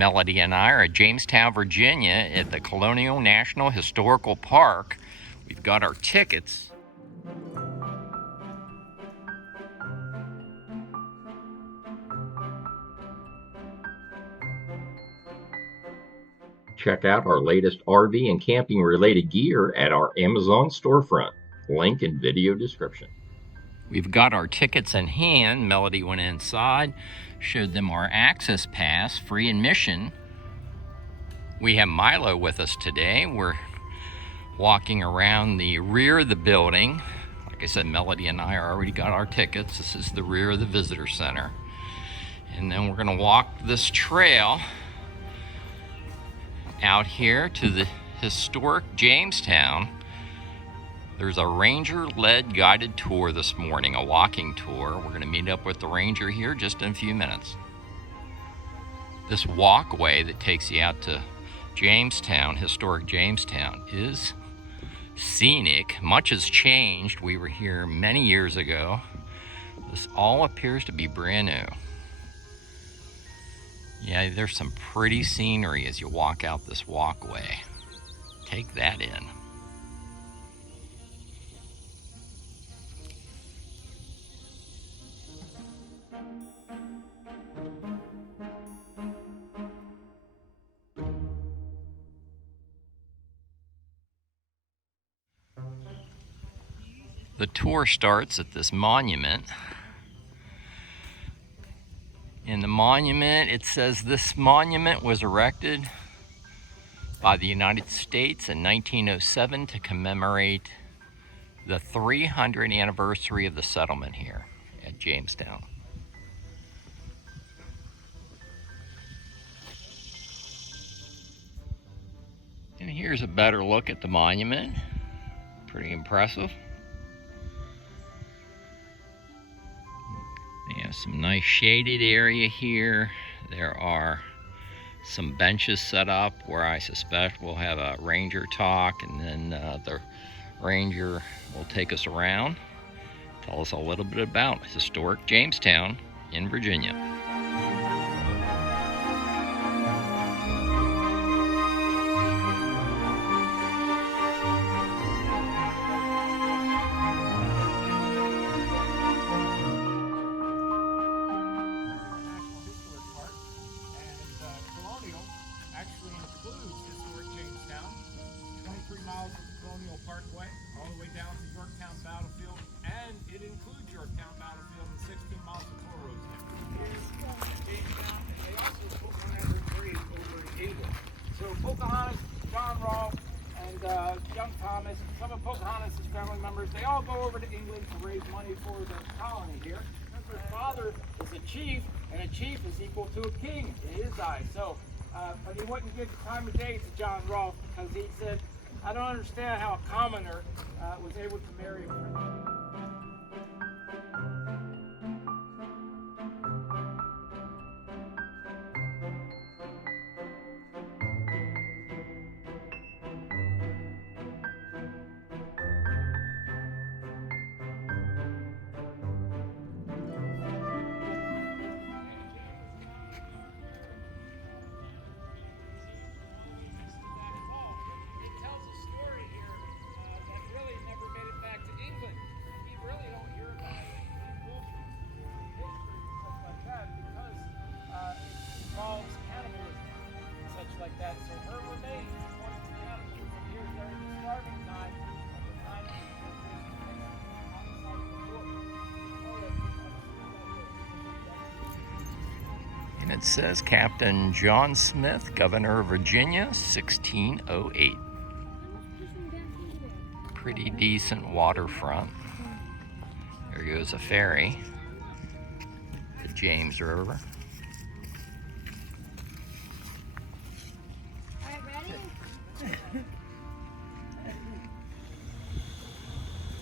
Melody and I are at Jamestown, Virginia at the Colonial National Historical Park. We've got our tickets. Check out our latest RV and camping related gear at our Amazon storefront. Link in video description. We've got our tickets in hand. Melody went inside, showed them our access pass, free admission. We have Milo with us today. We're walking around the rear of the building. Like I said, Melody and I already got our tickets. This is the rear of the visitor center. And then we're gonna walk this trail out here to the historic Jamestown. There's a ranger-led guided tour this morning, a walking tour. We're gonna meet up with the ranger here just in a few minutes. This walkway that takes you out to Jamestown, historic Jamestown, is scenic. Much has changed. We were here many years ago. This all appears to be brand new. Yeah, there's some pretty scenery as you walk out this walkway. Take that in. The tour starts at this monument. In the monument, it says this monument was erected by the United States in 1907 to commemorate the 300th anniversary of the settlement here at Jamestown. And here's a better look at the monument. Pretty impressive. They have some nice shaded area here. There are some benches set up where I suspect we'll have a ranger talk, and then the ranger will take us around, tell us a little bit about historic Jamestown in Virginia. Actually includes historic Jamestown, 23 miles of the Colonial Parkway, all the way down to Yorktown Battlefield, and it includes Yorktown Battlefield and 16 miles of toll roads there. Jamestown, and they also put one of their graves over in England. So Pocahontas, John Rolfe, and young Thomas, some of Pocahontas' family members, they all go over to England to raise money for the colony here. Their father is a chief, and a chief is equal to a king in his eyes. So. But he wouldn't give the time of day to John Rolfe because he said, I don't understand how a commoner was able to marry a prince. Like that, so her remains points to cannibalism here during the starving time at the time of the and it says Captain John Smith, Governor of Virginia, 1608. Pretty decent waterfront. There goes a ferry, the James River.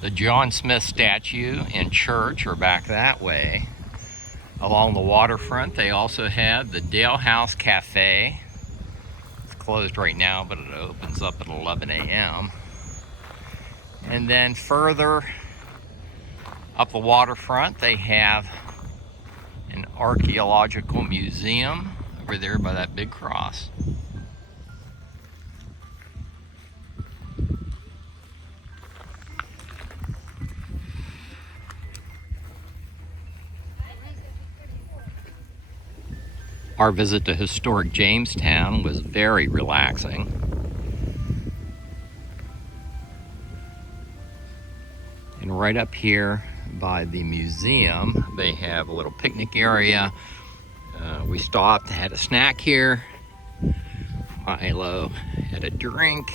The John Smith statue and church are back that way. Along the waterfront, they also have the Dale House Cafe. It's closed right now, but it opens up at 11 a.m. And then further up the waterfront, they have an archaeological museum, a over there by that big cross. Our visit to historic Jamestown was very relaxing. And right up here by the museum, they have a little picnic area. We stopped, had a snack here. Milo had a drink.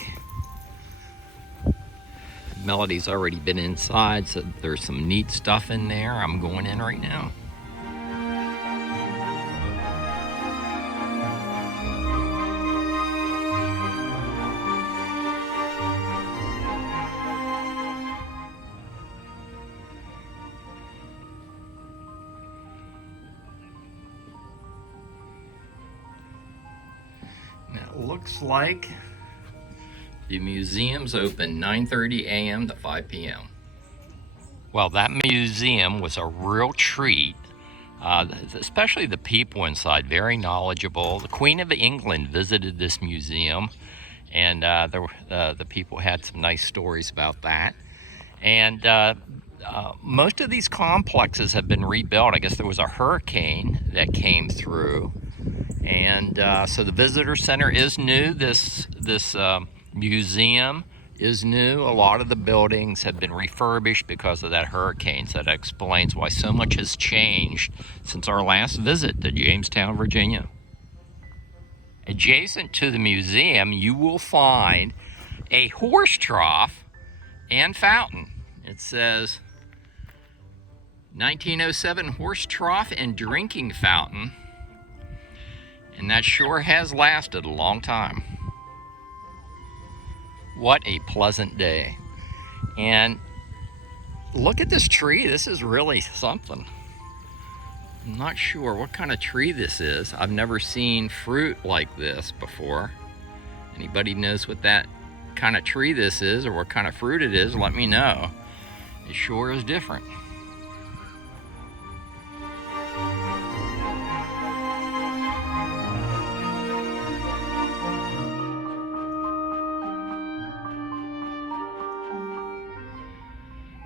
Melody's already been inside, so there's some neat stuff in there. I'm going in right now. Looks like the museum's open 9:30 a.m. to 5 p.m. Well, that museum was a real treat, especially the people inside, very knowledgeable. The Queen of England visited this museum, and the people had some nice stories about that. And most of these complexes have been rebuilt. I guess there was a hurricane that came through. And so the visitor center is new. This museum is new. A lot of the buildings have been refurbished because of that hurricane. So that explains why so much has changed since our last visit to Jamestown, Virginia. Adjacent to the museum, you will find a horse trough and fountain. It says 1907 horse trough and drinking fountain. And that sure has lasted a long time. What a pleasant day. And look at this tree. This is really something. I'm not sure what kind of tree this is. I've never seen fruit like this before. Anybody knows what that kind of tree this is or what kind of fruit it is, let me know. It sure is different.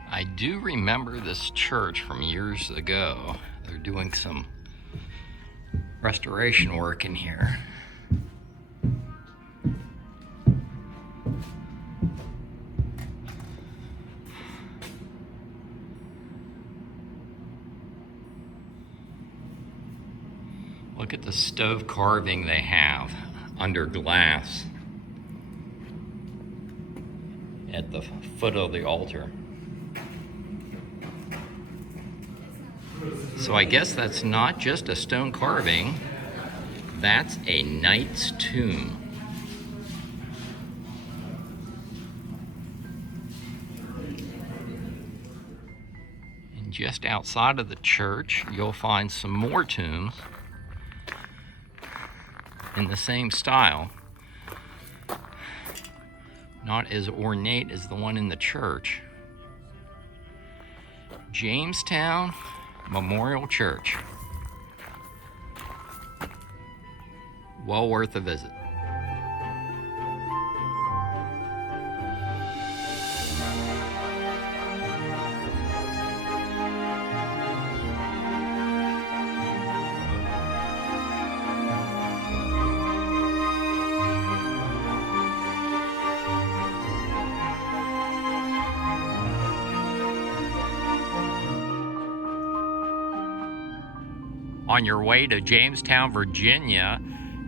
I do remember this church from years ago. They're doing some restoration work in here. Look at the stove carving they have under glass at the foot of the altar. So I guess that's not just a stone carving, that's a knight's tomb. And just outside of the church, you'll find some more tombs in the same style. Not as ornate as the one in the church. Jamestown Memorial Church. Well worth a visit. On your way to Jamestown, Virginia,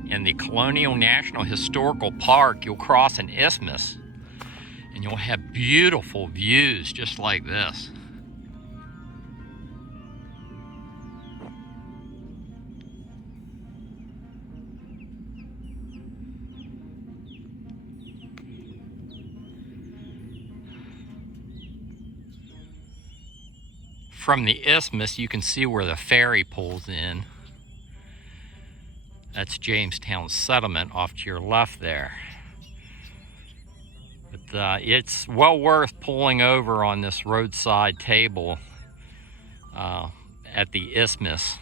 in the Colonial National Historical Park, you'll cross an isthmus, and you'll have beautiful views just like this. From the isthmus, you can see where the ferry pulls in. That's Jamestown settlement off to your left there. But it's well worth pulling over on this roadside table at the isthmus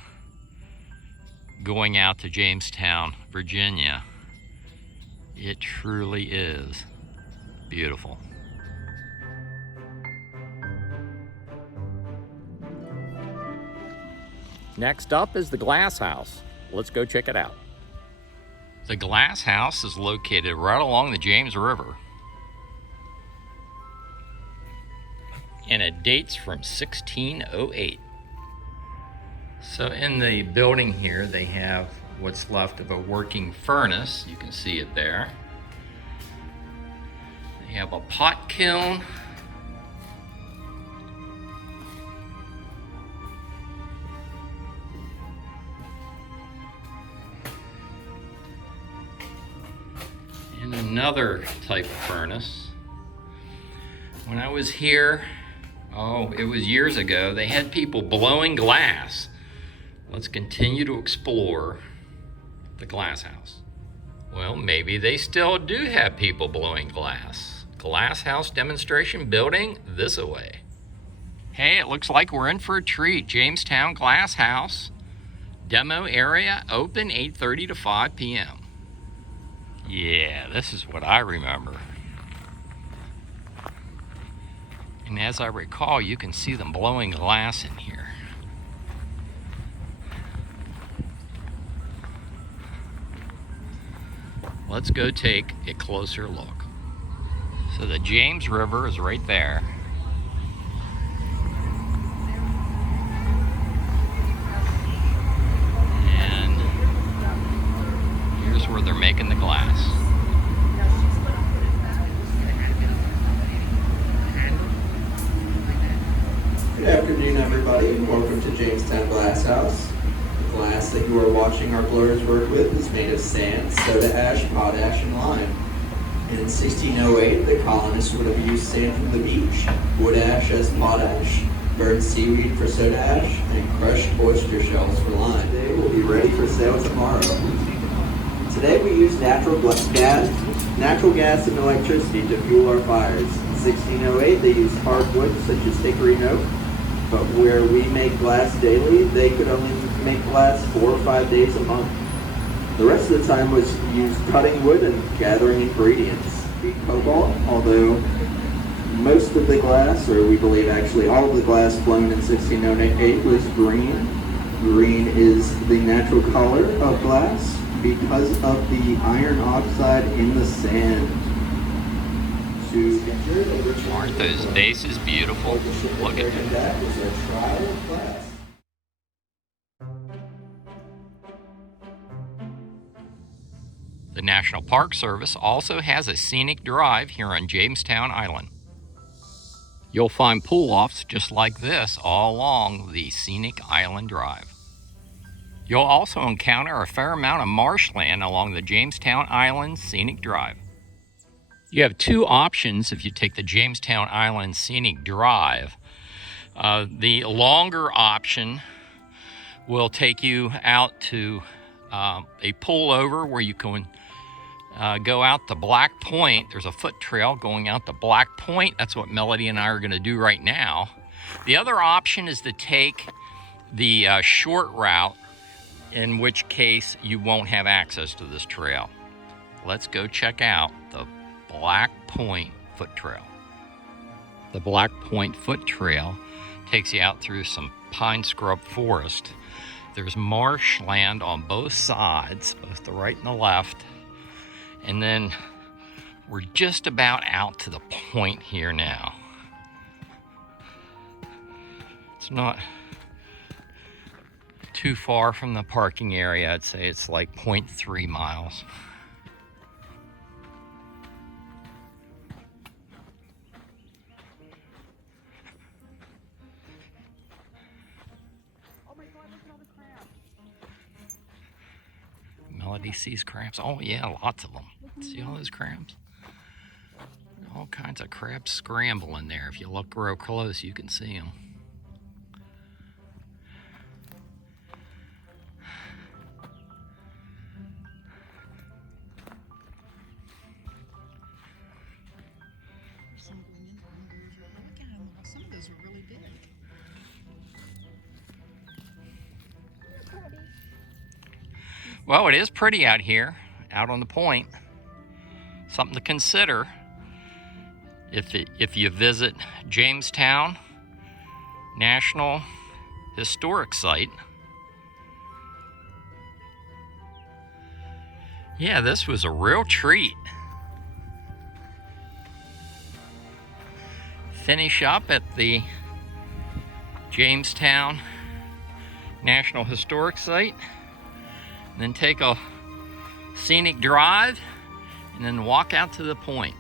going out to Jamestown, Virginia. It truly is beautiful. Next up is the Glasshouse. Let's go check it out. The Glasshouse is located right along the James River, and it dates from 1608. So in the building here, they have what's left of a working furnace. You can see it there. They have a pot kiln. And another type of furnace. When I was here, it was years ago, they had people blowing glass. Let's continue to explore the Glasshouse. Well, maybe they still do have people blowing glass. Glasshouse demonstration building this way. Hey, it looks like we're in for a treat. Jamestown Glasshouse demo area open 8:30 to 5 p.m. Yeah, this is what I remember. And as I recall, you can see them blowing glass in here. Let's go take a closer look. So the James River is right there. And here's where they're making the glass. Good afternoon, everybody, and welcome to Jamestown Glasshouse. The glass that you are watching our blowers work with is made of sand, soda ash, potash, and lime. In 1608, the colonists would have used sand from the beach, wood ash as potash, burned seaweed for soda ash, and crushed oyster shells for lime. They will be ready for sale tomorrow. Today we use natural gas and electricity to fuel our fires. In 1608, they used hardwood such as hickory and oak. But where we make glass daily, they could only make glass 4 or 5 days a month. The rest of the time was used cutting wood and gathering ingredients. Cobalt, although most of the glass, or we believe actually all of the glass blown in 1608 was green. Green is the natural color of glass because of the iron oxide in the sand. Aren't those bases beautiful? Look at them. The National Park Service also has a scenic drive here on Jamestown Island. You'll find pull-offs just like this all along the scenic island drive. You'll also encounter a fair amount of marshland along the Jamestown Island Scenic Drive. You have two options if you take the Jamestown Island Scenic Drive. The longer option will take you out to a pullover where you can go out to Black Point. There's a foot trail going out to Black Point. That's what Melody and I are going to do right now. The other option is to take the short route, in which case you won't have access to this trail. Let's go check out the Black Point Foot Trail. The Black Point Foot Trail takes you out through some pine scrub forest. There's marshland on both sides, both the right and the left. And then we're just about out to the point here now. It's not too far from the parking area. I'd say it's like 0.3 miles. Melody sees crabs. Oh yeah, lots of them. See all those crabs? All kinds of crabs scrambling there. If you look real close, you can see them. Some of those were really big. Well, it is pretty out here, out on the point. Something to consider if you visit Jamestown National Historic Site. Yeah, this was a real treat. Finish up at the Jamestown National Historic Site, and then take a scenic drive, and then walk out to the point.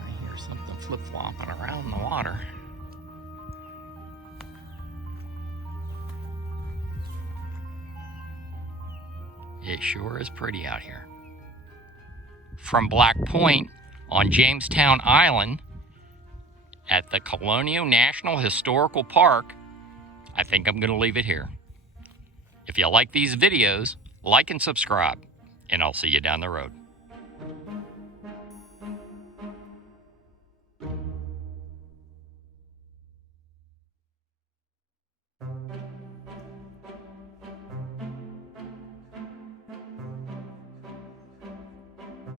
I hear something flip-flopping around in the water. It sure is pretty out here. From Black Point on Jamestown Island at the Colonial National Historical Park, I think I'm going to leave it here. If you like these videos, like and subscribe, and I'll see you down the road.